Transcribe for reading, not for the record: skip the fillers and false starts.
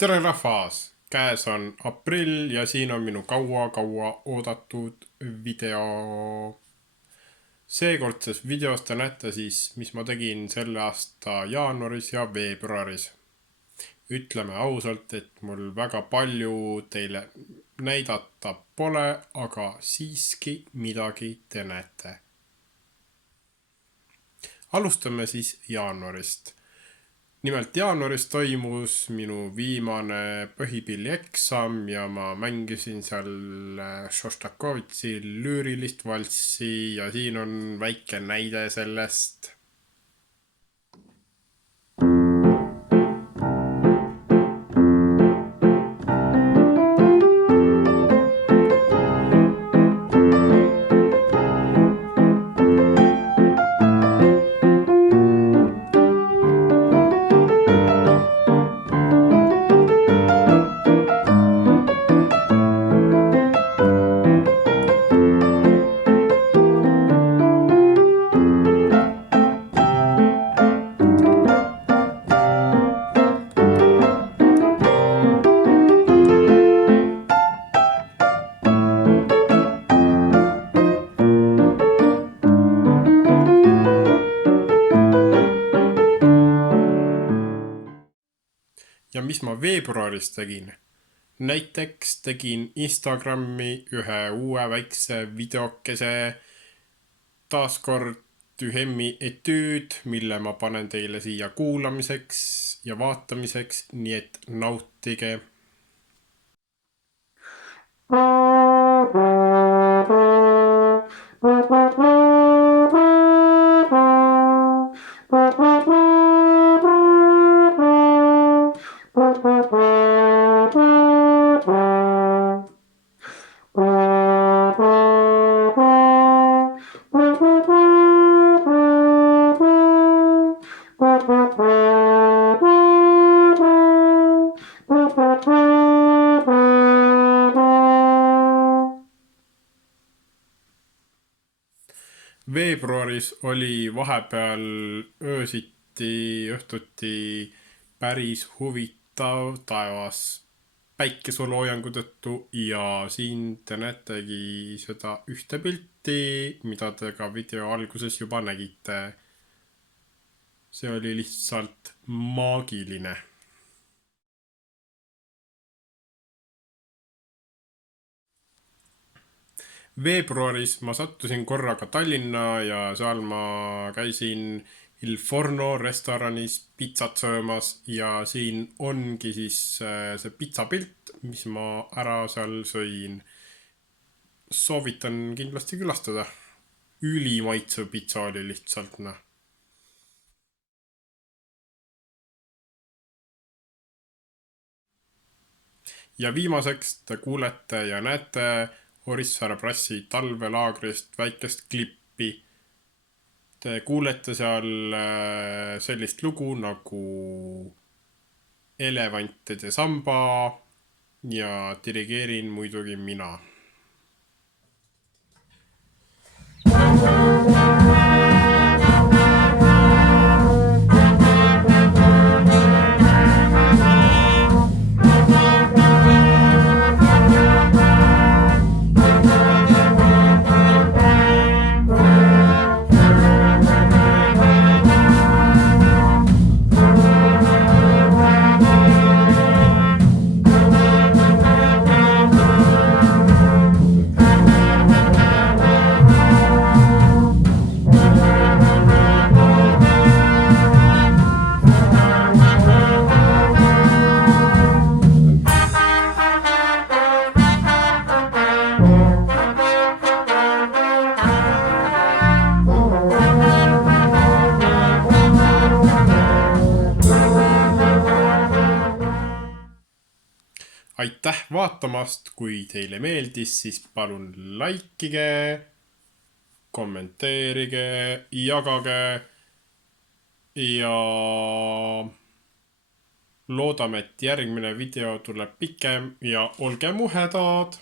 Tere rahvas! Käes on aprill ja siin on minu kaua oodatud video. Seekordses videos te näete siis, mis ma tegin selle aasta jaanuaris ja veebruaris. Ütleme ausalt, et mul väga palju teile näidata pole, aga siiski midagi te näete. Alustame siis jaanuarist. Nimelt jaanuaris toimus minu viimane põhipillieksam ja ma mängisin seal Šostakovitši lüürilist valssi ja siin on väike näide sellest. Ja mis ma veebruaris tegin? Näiteks tegin Instagrami ühe uue väikse videokese, taaskord Tühemmi etüüd, mille ma panen teile siia kuulamiseks ja vaatamiseks, nii et nautige. Veebruaris oli vahepeal öösiti, õhtuti päris huvitav taevas päikesoloojangu tõttu ja siin te näetegi seda ühte pilti, mida te ka video alguses juba nägite. See oli lihtsalt maagiline. Veebruaris ma sattusin korraga Tallinna ja seal ma käisin Il Forno restoranis pizzat söömas ja siin ongi siis see pizzapilt, mis ma ära seal sõin. Soovitan kindlasti külastada. Ülimaitsev pizza oli lihtsalt. Ja viimaseks te kuulete ja näete Orissaare Brassi talvelaagrist väikest klippi. Te kuulete seal sellist lugu nagu Elevantide samba ja dirigeerin muidugi mina. Aitäh vaatamast, kui teile meeldis, siis palun laikige, kommenteerige, jagage ja loodame, et järgmine video tuleb pikem ja olge muhedad!